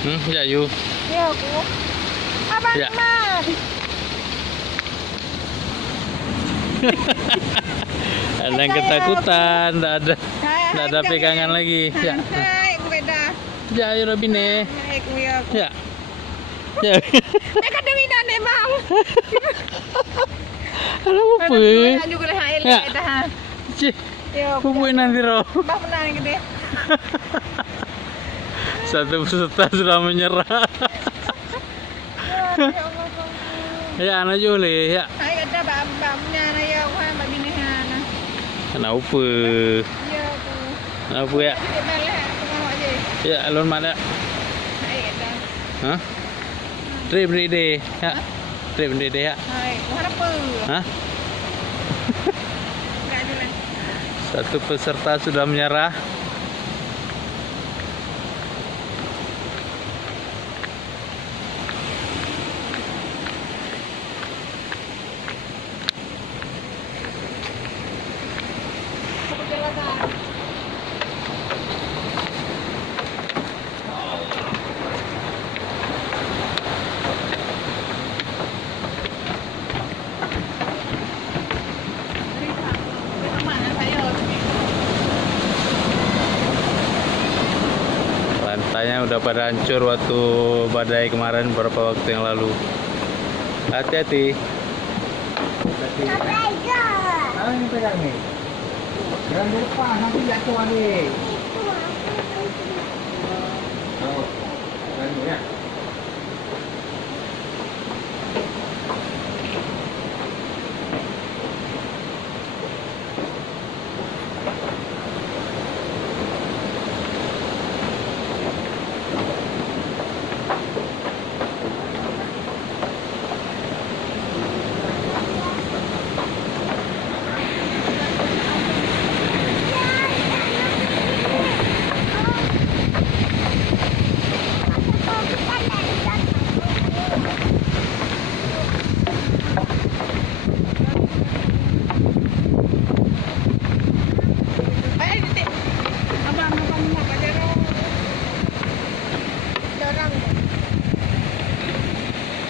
Ya you. Ya aku. Abang Ya. Mas. Ada yang ketakutan, tidak ada pegangan lagi. Ya. Hai, aku beda. Ya, you Robine. Hai, aku ya. Ya. Ya. Dekat demi dan bang. Halo, apa? Banyak juga lah hai Ya. dah. Cih, Ya. kubuin nanti roh. Bah menang gede. Satu peserta sudah menyerah. Ya Allah. Ya, anak Juli, ya. Hai ada bamnya na ya aku hai bini hana. Kenapa? Ya aku. Kenapa ya? Kita balik aku mau aja. Ya, alun mana? Hai ada. Hah? Trip deh, ya. Trip deh ya. Hai, mau apa? Hah? Enggak ada lah. Satu peserta sudah menyerah. Lantainya udah pada hancur waktu badai kemarin beberapa waktu yang lalu. Hati-hati. Apa yang pegang ni? Jangan lupa nanti jatuh adik. Oh, jangan ya.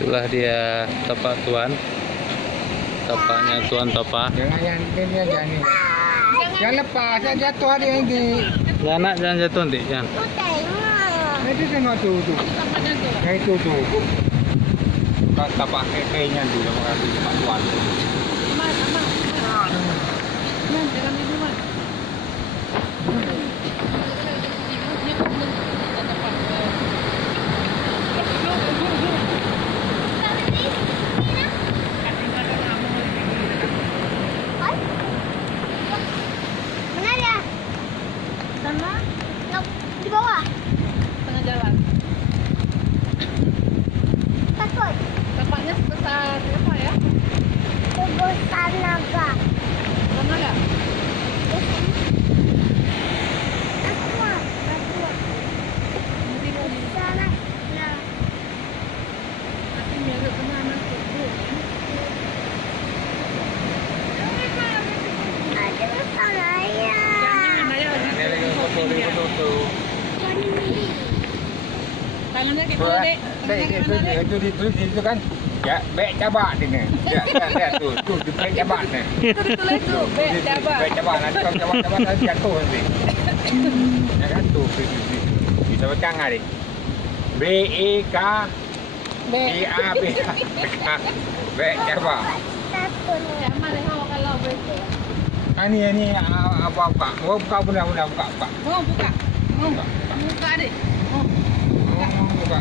Itulah dia tapak Tuan. Tapaknya Tuan Topa. Jangan yang ini aja ni. Jangan lepas, saya jatuh adik nanti. Jangan jangan jatuh nanti, jangan. Itu tengok tu. Yang itu tu. Kau tapak kekenya tu, terima kasih Pak Tuan. Mana dia? Sama? Di bawah. Tengah jalan. Takut. Tapaknya sebesar apa ya? Sebesar naga. Naga? Tangannya kayak mana, Dek? Itu kan. Ya, bek cabak ni. Ya, lihat tu. Tu bek cabak ni. Itu ditulis tuh, bek cabak. Bek cabak nanti kalau cabak nanti jatuh nanti. Ya kan tu. Bisa baca enggak, Dik? B E K B A B A. Bek cabak. Yang mana kalau begitu? Ini apa? Mau buka benar buka, Pak. Mau buka? Buka, Dek. Buka.